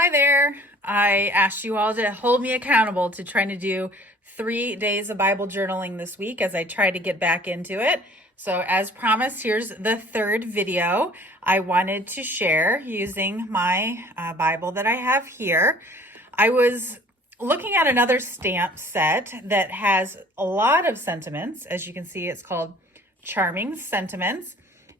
Hi there. I asked you all to hold me accountable to trying to do 3 days of Bible journaling this week as I try to get back into it. So, as promised, here's the third video I wanted to share using my Bible that I have here. I was looking at another stamp set that has a lot of sentiments. As you can see, it's called Charming Sentiments.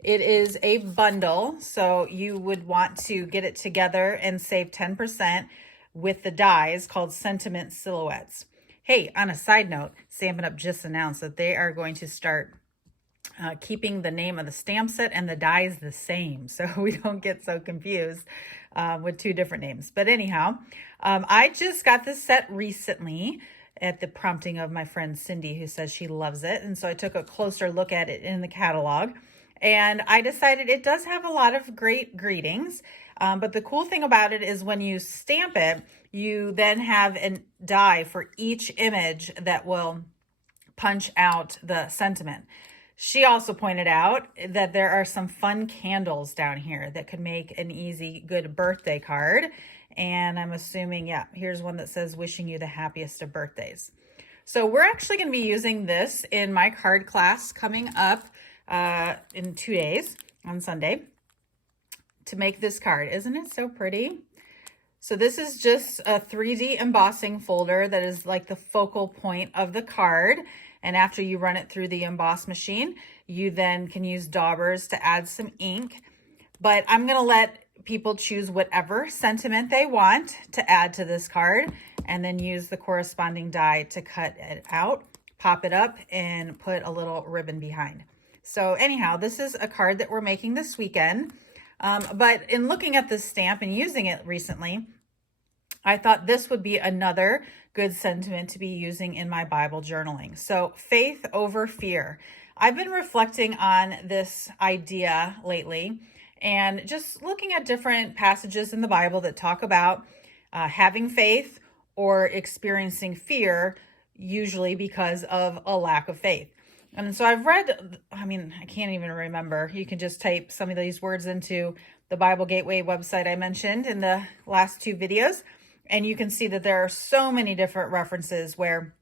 It is a bundle, so you would want to get it together and save 10% with the dies called Sentiment Silhouettes. Hey, on a side note, Stampin' Up! Just announced that they are going to start keeping the name of the stamp set and the dies the same, so we don't get so confused with two different names. But anyhow, I just got this set recently at the prompting of my friend Cindy, who says she loves it. And so I took a closer look at it in the catalog. And I decided it does have a lot of great greetings. But the cool thing about it is when you stamp it, you then have a die for each image that will punch out the sentiment. She also pointed out that there are some fun candles down here that could make an easy, good birthday card. And I'm assuming, yeah, here's one that says, wishing you the happiest of birthdays. So we're actually going to be using this in my card class coming up in 2 days on Sunday to make this card. Isn't it so pretty? So this is just a 3D embossing folder that is like the focal point of the card. And after you run it through the emboss machine, you then can use daubers to add some ink. But I'm going to let people choose whatever sentiment they want to add to this card and then use the corresponding die to cut it out, pop it up, and put a little ribbon behind. So anyhow, this is a card that we're making this weekend. But in looking at this stamp and using it recently, I thought this would be another good sentiment to be using in my Bible journaling. So faith over fear. I've been reflecting on this idea lately and just looking at different passages in the Bible that talk about having faith or experiencing fear, usually because of a lack of faith. And so I've read, I can't even remember. You can just type some of these words into the Bible Gateway website I mentioned in the last two videos. And you can see that there are so many different references where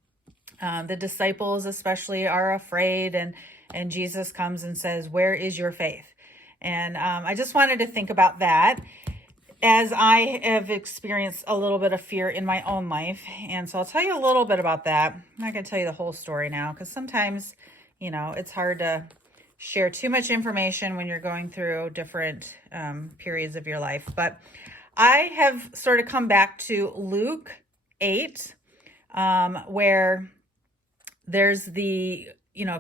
the disciples especially are afraid and Jesus comes and says, where is your faith? And I just wanted to think about that as I have experienced a little bit of fear in my own life. And so I'll tell you a little bit about that. I'm not going to tell you the whole story now because sometimes, it's hard to share too much information when you're going through different periods of your life. But I have sort of come back to Luke 8, where there's a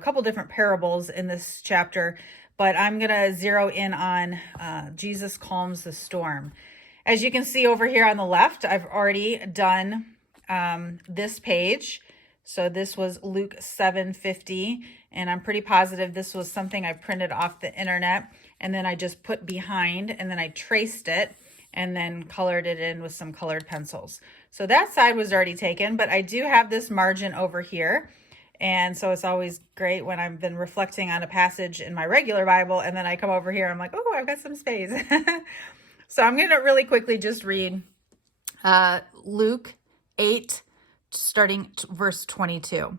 couple different parables in this chapter, but I'm going to zero in on Jesus calms the storm. As you can see over here on the left, I've already done this page. So this was Luke 7:50, and I'm pretty positive this was something I printed off the internet, and then I just put behind, and then I traced it, and then colored it in with some colored pencils. So that side was already taken, but I do have this margin over here. And so it's always great when I've been reflecting on a passage in my regular Bible, and then I come over here, I'm like, oh, I've got some space. So I'm going to really quickly just read Luke 8, starting verse 22.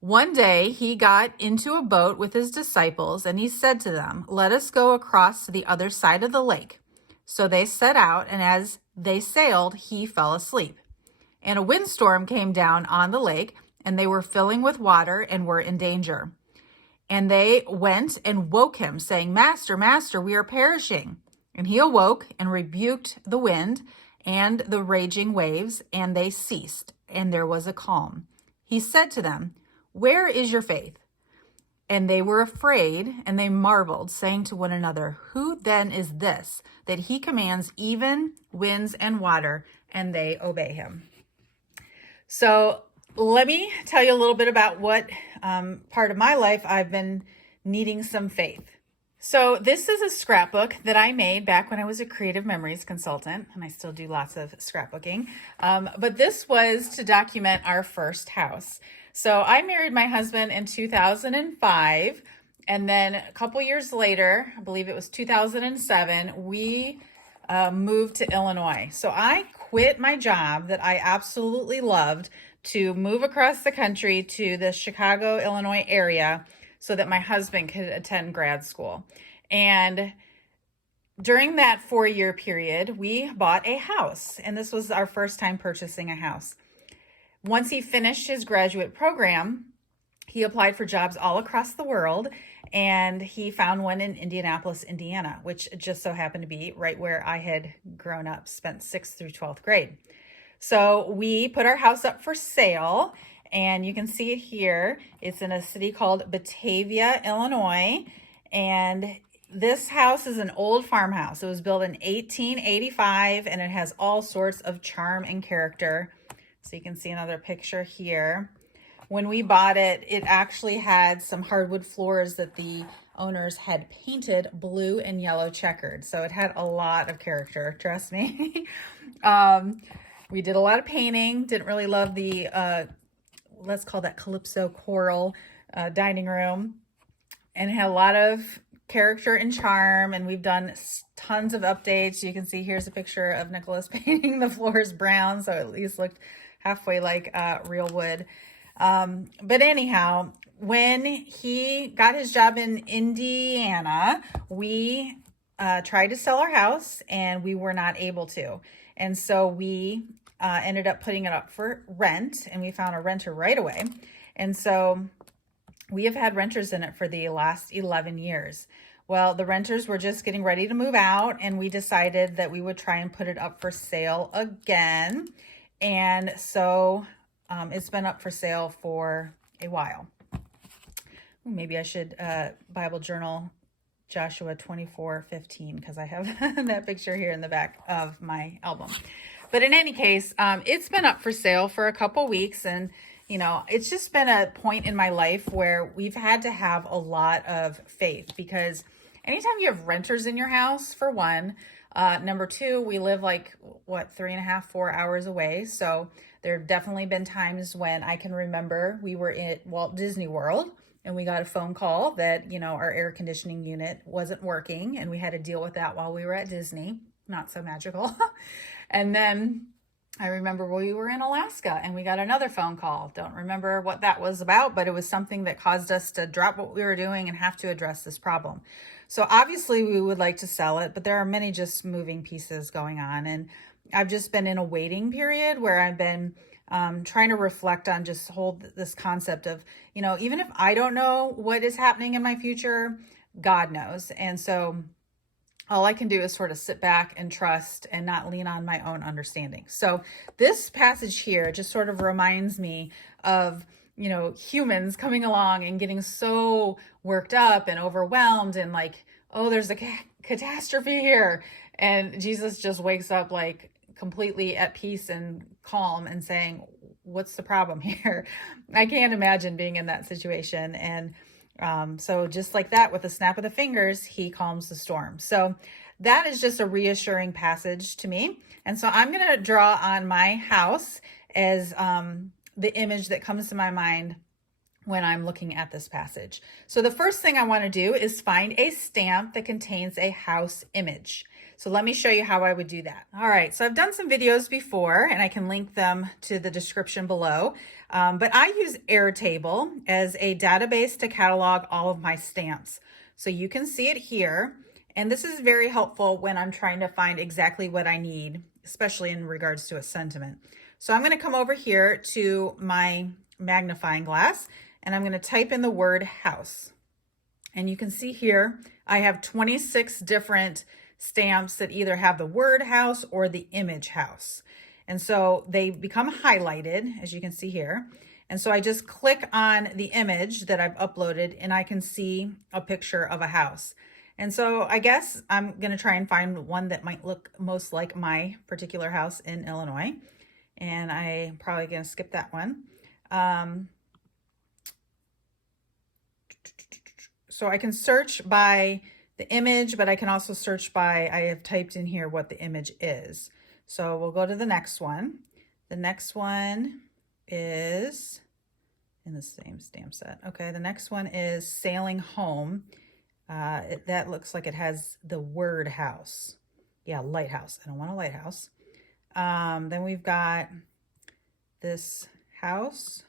One day he got into a boat with his disciples, and he said to them, let us go across to the other side of the lake. So they set out, and as they sailed, he fell asleep. And a windstorm came down on the lake, and they were filling with water and were in danger. And they went and woke him, saying, Master, Master, we are perishing. And he awoke and rebuked the wind and the raging waves, and they ceased, and there was a calm. He said to them, where is your faith? And they were afraid, and they marveled, saying to one another, who then is this, that he commands even winds and water, and they obey him? So let me tell you a little bit about what part of my life I've been needing some faith. So this is a scrapbook that I made back when I was a creative memories consultant, and I still do lots of scrapbooking. But this was to document our first house. So I married my husband in 2005, and then a couple years later, I believe it was 2007, we moved to Illinois. So I quit my job that I absolutely loved to move across the country to the Chicago, Illinois area so that my husband could attend grad school. And during that 4-year period, we bought a house, and this was our first time purchasing a house. Once he finished his graduate program, he applied for jobs all across the world, and he found one in Indianapolis, Indiana, which just so happened to be right where I had grown up, spent 6th through 12th grade. So we put our house up for sale, and you can see it here. It's in a city called Batavia, Illinois, and this house is an old farmhouse. It was built in 1885, and it has all sorts of charm and character. So you can see another picture here. When we bought it, it actually had some hardwood floors that the owners had painted blue and yellow checkered. So it had a lot of character, trust me. We did a lot of painting. Didn't really love the, let's call that Calypso coral dining room. And it had a lot of character and charm, and we've done tons of updates. You can see here's a picture of Nicholas painting the floors brown, so it at least looked halfway like real wood. But anyhow, when he got his job in Indiana, we tried to sell our house and we were not able to. And so we ended up putting it up for rent, and we found a renter right away. And so we have had renters in it for the last 11 years. Well, the renters were just getting ready to move out, and we decided that we would try and put it up for sale again. And so it's been up for sale for a while. Maybe I should Bible journal Joshua 24:15 because I have that picture here in the back of my album. But in any case, it's been up for sale for a couple weeks, and you know, it's just been a point in my life where we've had to have a lot of faith, because anytime you have renters in your house, for one, number two, we live like, 3.5, 4 hours away. So there have definitely been times when I can remember we were at Walt Disney World and we got a phone call that, you know, our air conditioning unit wasn't working, and we had to deal with that while we were at Disney. Not so magical. And then I remember we were in Alaska and we got another phone call. Don't remember what that was about, but it was something that caused us to drop what we were doing and have to address this problem. So obviously we would like to sell it, but there are many just moving pieces going on. And I've just been in a waiting period where I've been trying to reflect on just this concept of, you know, even if I don't know what is happening in my future, God knows. And so all I can do is sort of sit back and trust and not lean on my own understanding. So this passage here just sort of reminds me of, you know, humans coming along and getting so worked up and overwhelmed and like, oh, there's a catastrophe here. And Jesus just wakes up like completely at peace and calm and saying, what's the problem here? I can't imagine being in that situation. And so just like that, with a snap of the fingers, he calms the storm. So that is just a reassuring passage to me. And so I'm going to draw on my house as the image that comes to my mind when I'm looking at this passage. So the first thing I want to do is find a stamp that contains a house image. So let me show you how I would do that. All right, so I've done some videos before, and I can link them to the description below. But I use Airtable as a database to catalog all of my stamps. So you can see it here. And this is very helpful when I'm trying to find exactly what I need, especially in regards to a sentiment. So I'm going to come over here to my magnifying glass, and I'm going to type in the word house. And you can see here, I have 26 different stamps that either have the word house or the image house. And so they become highlighted, as you can see here. And so I just click on the image that I've uploaded, and I can see a picture of a house. And so I guess I'm going to try and find one that might look most like my particular house in Illinois. And I'm probably going to skip that one. So I can search by the image, but I can also search by, I have typed in here what the image is. So we'll go to the next one. The next one is in the same stamp set. Okay, the next one is Sailing Home. That looks like it has the word house. Yeah, lighthouse. I don't want a lighthouse. Then we've got this house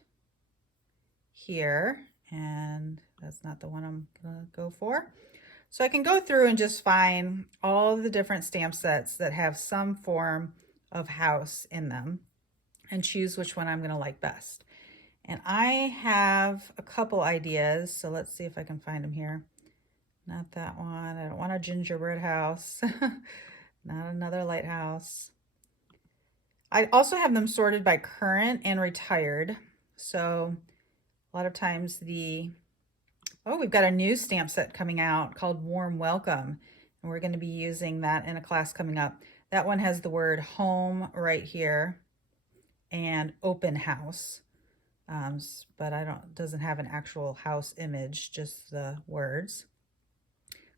here, and that's not the one I'm gonna go for. So I can go through and just find all the different stamp sets that have some form of house in them and choose which one I'm gonna like best. And I have a couple ideas, so let's see if I can find them here. Not that one. I don't want a gingerbread house. Not another lighthouse. I also have them sorted by current and retired. So a lot of times we've got a new stamp set coming out called Warm Welcome. And we're going to be using that in a class coming up. That one has the word home right here and open house. But doesn't have an actual house image, just the words.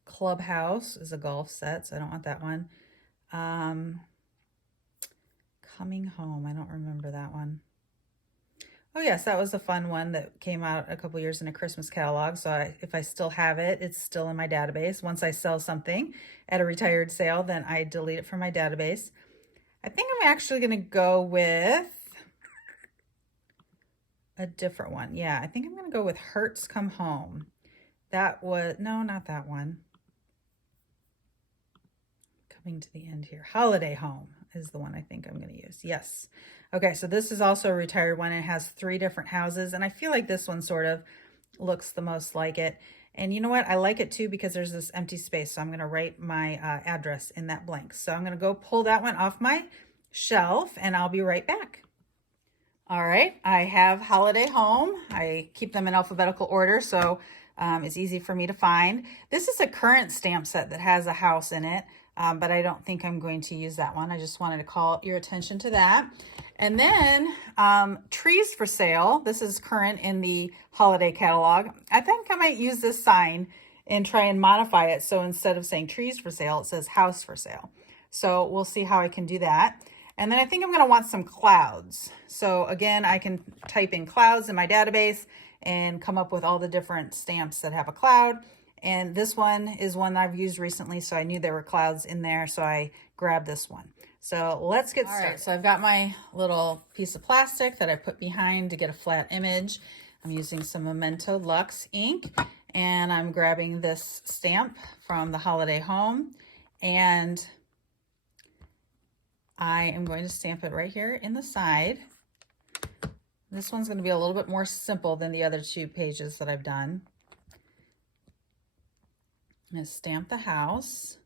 Clubhouse is a golf set, so I don't want that one. Coming Home, I don't remember that one. Oh yes, that was a fun one that came out a couple years in a Christmas catalog. So if I still have it, it's still in my database. Once I sell something at a retired sale, then I delete it from my database. I think I'm actually going to go with a different one. Yeah, I think I'm going to go with Hertz Come Home. No, not that one. Coming to the end here. Holiday Home is the one I think I'm going to use. Yes. Okay, so this is also a retired one. It has 3 different houses, and I feel like this one sort of looks the most like it. And you know what? I like it too because there's this empty space, so I'm going to write my address in that blank. So I'm going to go pull that one off my shelf, and I'll be right back. All right, I have Holiday Home. I keep them in alphabetical order, so it's easy for me to find. This is a current stamp set that has a house in it, but I don't think I'm going to use that one. I just wanted to call your attention to that. And then Trees for Sale. This is current in the holiday catalog. I think I might use this sign and try and modify it. So instead of saying trees for sale, it says house for sale. So we'll see how I can do that. And then I think I'm going to want some clouds. So again, I can type in clouds in my database and come up with all the different stamps that have a cloud. And this one is one I've used recently, so I knew there were clouds in there, so I grabbed this one. So let's get started. All right, so I've got my little piece of plastic that I put behind to get a flat image. I'm using some Memento Luxe ink, and I'm grabbing this stamp from the Holiday Home, and I am going to stamp it right here in the side. This one's going to be a little bit more simple than the other 2 pages that I've done. I'm going to stamp the house.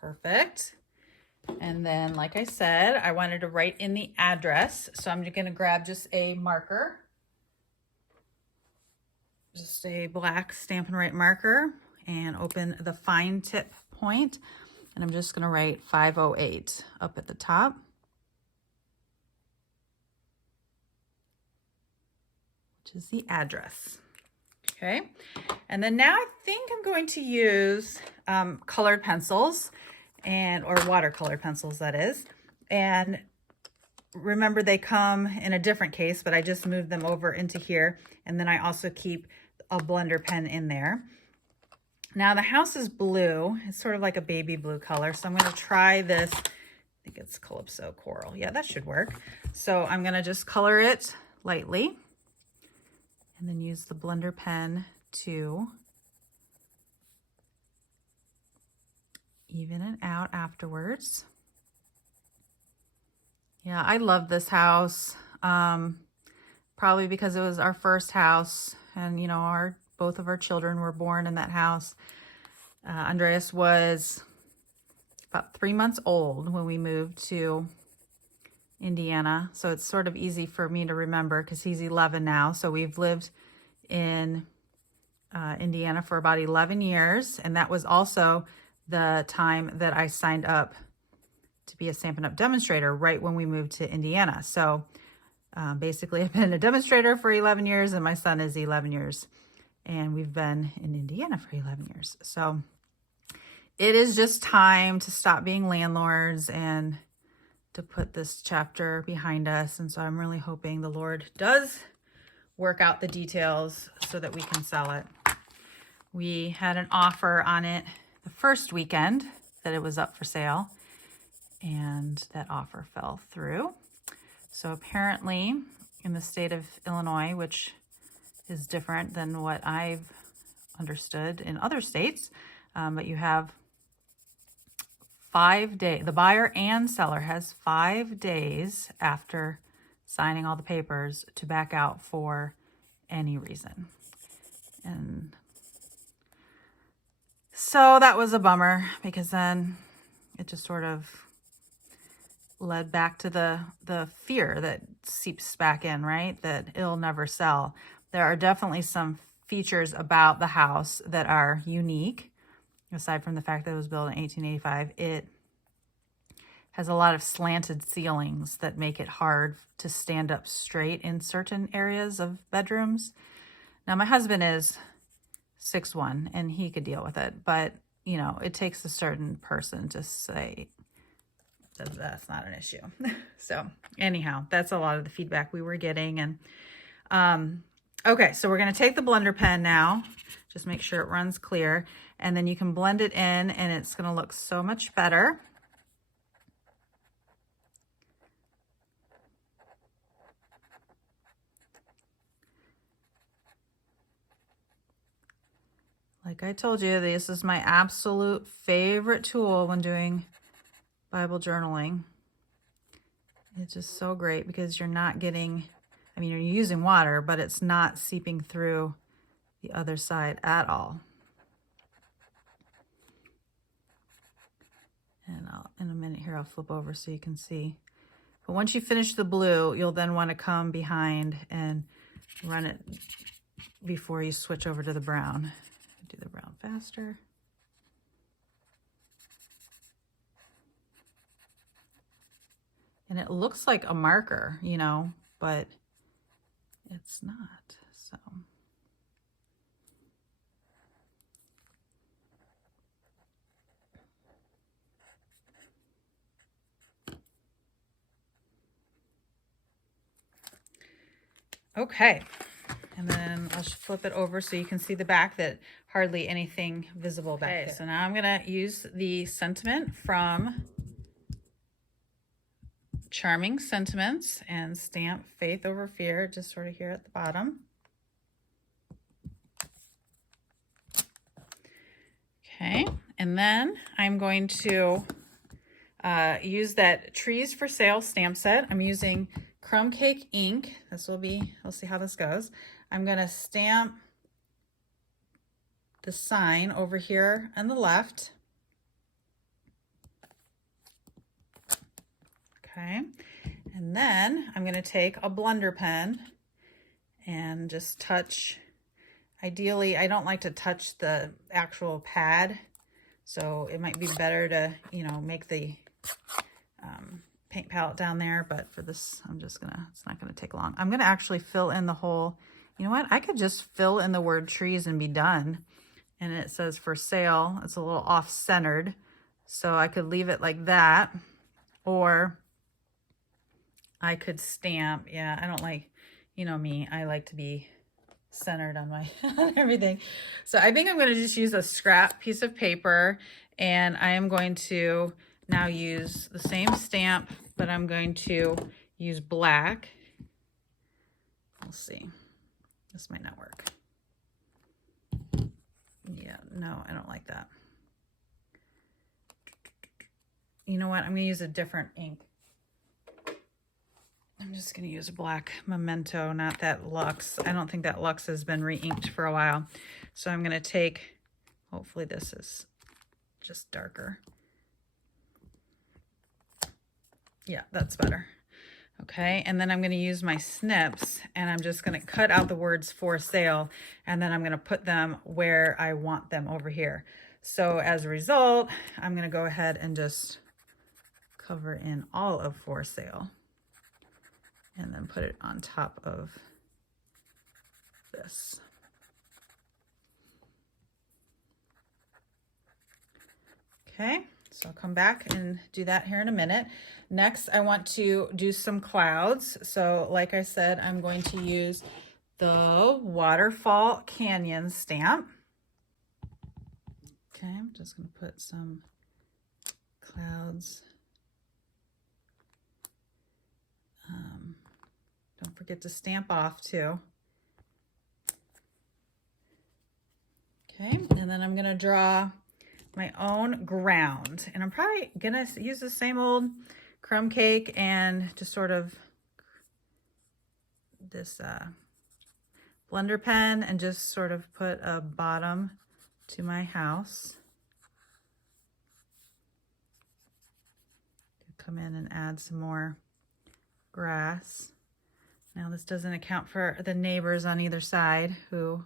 Perfect. And then, like I said, I wanted to write in the address. So I'm going to grab just a marker. Just a black Stampin' Write marker and open the fine tip point. And I'm just going to write 508 up at the top. Which is the address. Okay. And then now I think I'm going to use colored pencils or watercolor pencils, that is. And remember, they come in a different case, but I just moved them over into here. And then I also keep a blender pen in there. Now the house is blue. It's sort of like a baby blue color. So I'm going to try this. I think it's Calypso Coral. Yeah, that should work. So I'm going to just color it lightly and then use the blender pen to even it out afterwards. Yeah, I love this house. Probably because it was our first house, and you know, both of our children were born in that house. Andreas was about 3 months old when we moved to Indiana, so it's sort of easy for me to remember because he's 11 now. So we've lived in Indiana for about 11 years, and that was also the time that I signed up to be a Stampin' Up! Demonstrator right when we moved to Indiana. So basically, I've been a demonstrator for 11 years, and my son is 11 years, and we've been in Indiana for 11 years. So it is just time to stop being landlords and to put this chapter behind us. And so I'm really hoping the Lord does work out the details so that we can sell it. We had an offer on it the first weekend that it was up for sale, and that offer fell through. So apparently in the state of Illinois, which is different than what I've understood in other states, but you have 5 days, the buyer and seller has 5 days after signing all the papers to back out for any reason. And so that was a bummer, because then it just sort of led back to the fear that seeps back in, right? That it'll never sell. There are definitely some features about the house that are unique. Aside from the fact that it was built in 1885, it has a lot of slanted ceilings that make it hard to stand up straight in certain areas of bedrooms. Now, my husband is 6'1", and he could deal with it, but, you know, it takes a certain person to say that that's not an issue. So anyhow, that's a lot of the feedback we were getting. And okay, so we're going to take the blender pen now, just make sure it runs clear, and then you can blend it in, and it's going to look so much better. Like I told you, this is my absolute favorite tool when doing Bible journaling. It's just so great because you're not getting, I mean, you're using water, but it's not seeping through the other side at all. And in a minute here, I'll flip over so you can see. But once you finish the blue, you'll then want to come behind and run it before you switch over to the brown. Do the brown faster. And it looks like a marker, you know, but it's not. So okay. And then I'll flip it over so you can see the back, that hardly anything visible back there. So now I'm going to use the sentiment from Charming Sentiments and stamp Faith Over Fear, just sort of here at the bottom. Okay, and then I'm going to use that Trees for Sale stamp set. I'm using Crumb Cake ink. This will be, we'll see how this goes. I'm going to stamp the sign over here on the left. Okay, and then I'm going to take a blender pen and just touch. Ideally, I don't like to touch the actual pad, so it might be better to, you know, make the paint palette down there, but for this, I'm just gonna, it's not gonna take long. I'm gonna actually fill in the whole, you know what, I could just fill in the word trees and be done. And it says for sale, it's a little off-centered, so I could leave it like that, or I could stamp, yeah, I don't like, you know me, I like to be centered on my on everything. So I think I'm going to just use a scrap piece of paper, and I am going to now use the same stamp, but I'm going to use black. We'll see. This might not work. Yeah, no, I don't like that. You know what? I'm going to use a different ink. I'm just going to use a black Memento, not that Lux. I don't think that Lux has been re-inked for a while. So I'm going to take, hopefully this is just darker. Yeah, that's better. Okay, and then I'm going to use my snips, and I'm just going to cut out the words for sale, and then I'm going to put them where I want them over here. So as a result, I'm going to go ahead and just cover in all of for sale, and then put it on top of this. Okay, so I'll come back and do that here in a minute. Next, I want to do some clouds. So like I said, I'm going to use the Waterfall Canyon stamp. Okay, I'm just going to put some clouds. Don't forget to stamp off too. Okay, and then I'm going to draw my own ground. And I'm probably going to use the same old crumb cake and just sort of this blender pen and just sort of put a bottom to my house. Come in and add some more grass. Now this doesn't account for the neighbors on either side who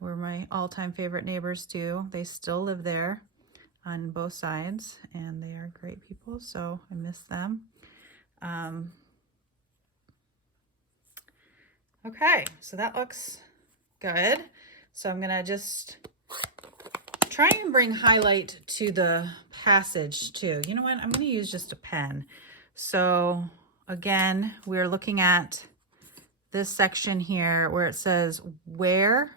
were my all-time favorite neighbors too. They still live there on both sides and they are great people, so I miss them. Okay, so that looks good. So I'm gonna just try and bring highlight to the passage too. You know what, I'm gonna use just a pen. So again, we're looking at this section here where it says, where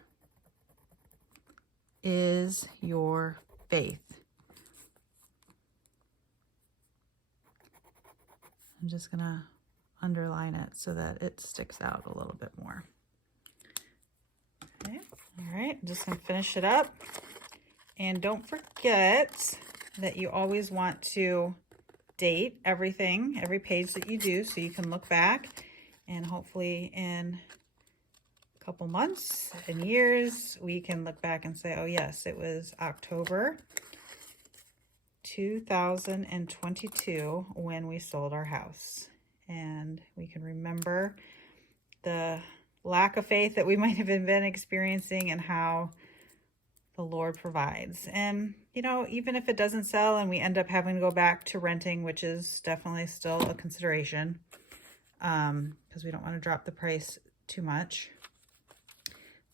is your faith? I'm just gonna underline it so that it sticks out a little bit more. Okay, all right, I'm just gonna finish it up. And don't forget that you always want to date everything, every page that you do, so you can look back and hopefully in a couple months and years, we can look back and say, oh yes, it was October 2022 when we sold our house. And we can remember the lack of faith that we might have been experiencing and how the Lord provides. And, you know, even if it doesn't sell and we end up having to go back to renting, which is definitely still a consideration, because we don't want to drop the price too much,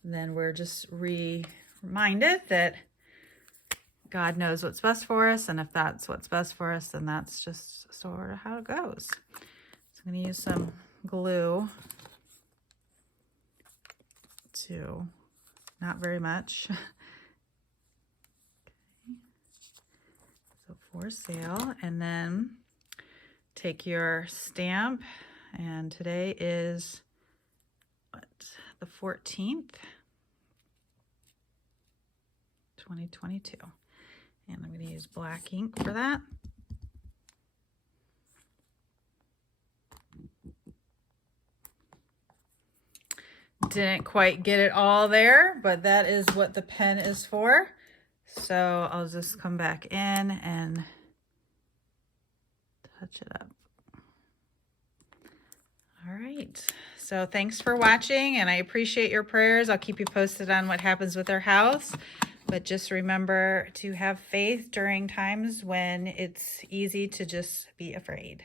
then we're just reminded that God knows what's best for us. And if that's what's best for us, then that's just sort of how it goes. So I'm going to use some glue to, not very much. So for sale, and then take your stamp, and today is what, the 14th, 2022, and I'm going to use black ink for that. Didn't quite get it all there, but that is what the pen is for. So I'll just come back in and touch it up. All right, so thanks for watching, and I appreciate your prayers. I'll keep you posted on what happens with our house, but just remember to have faith during times when it's easy to just be afraid.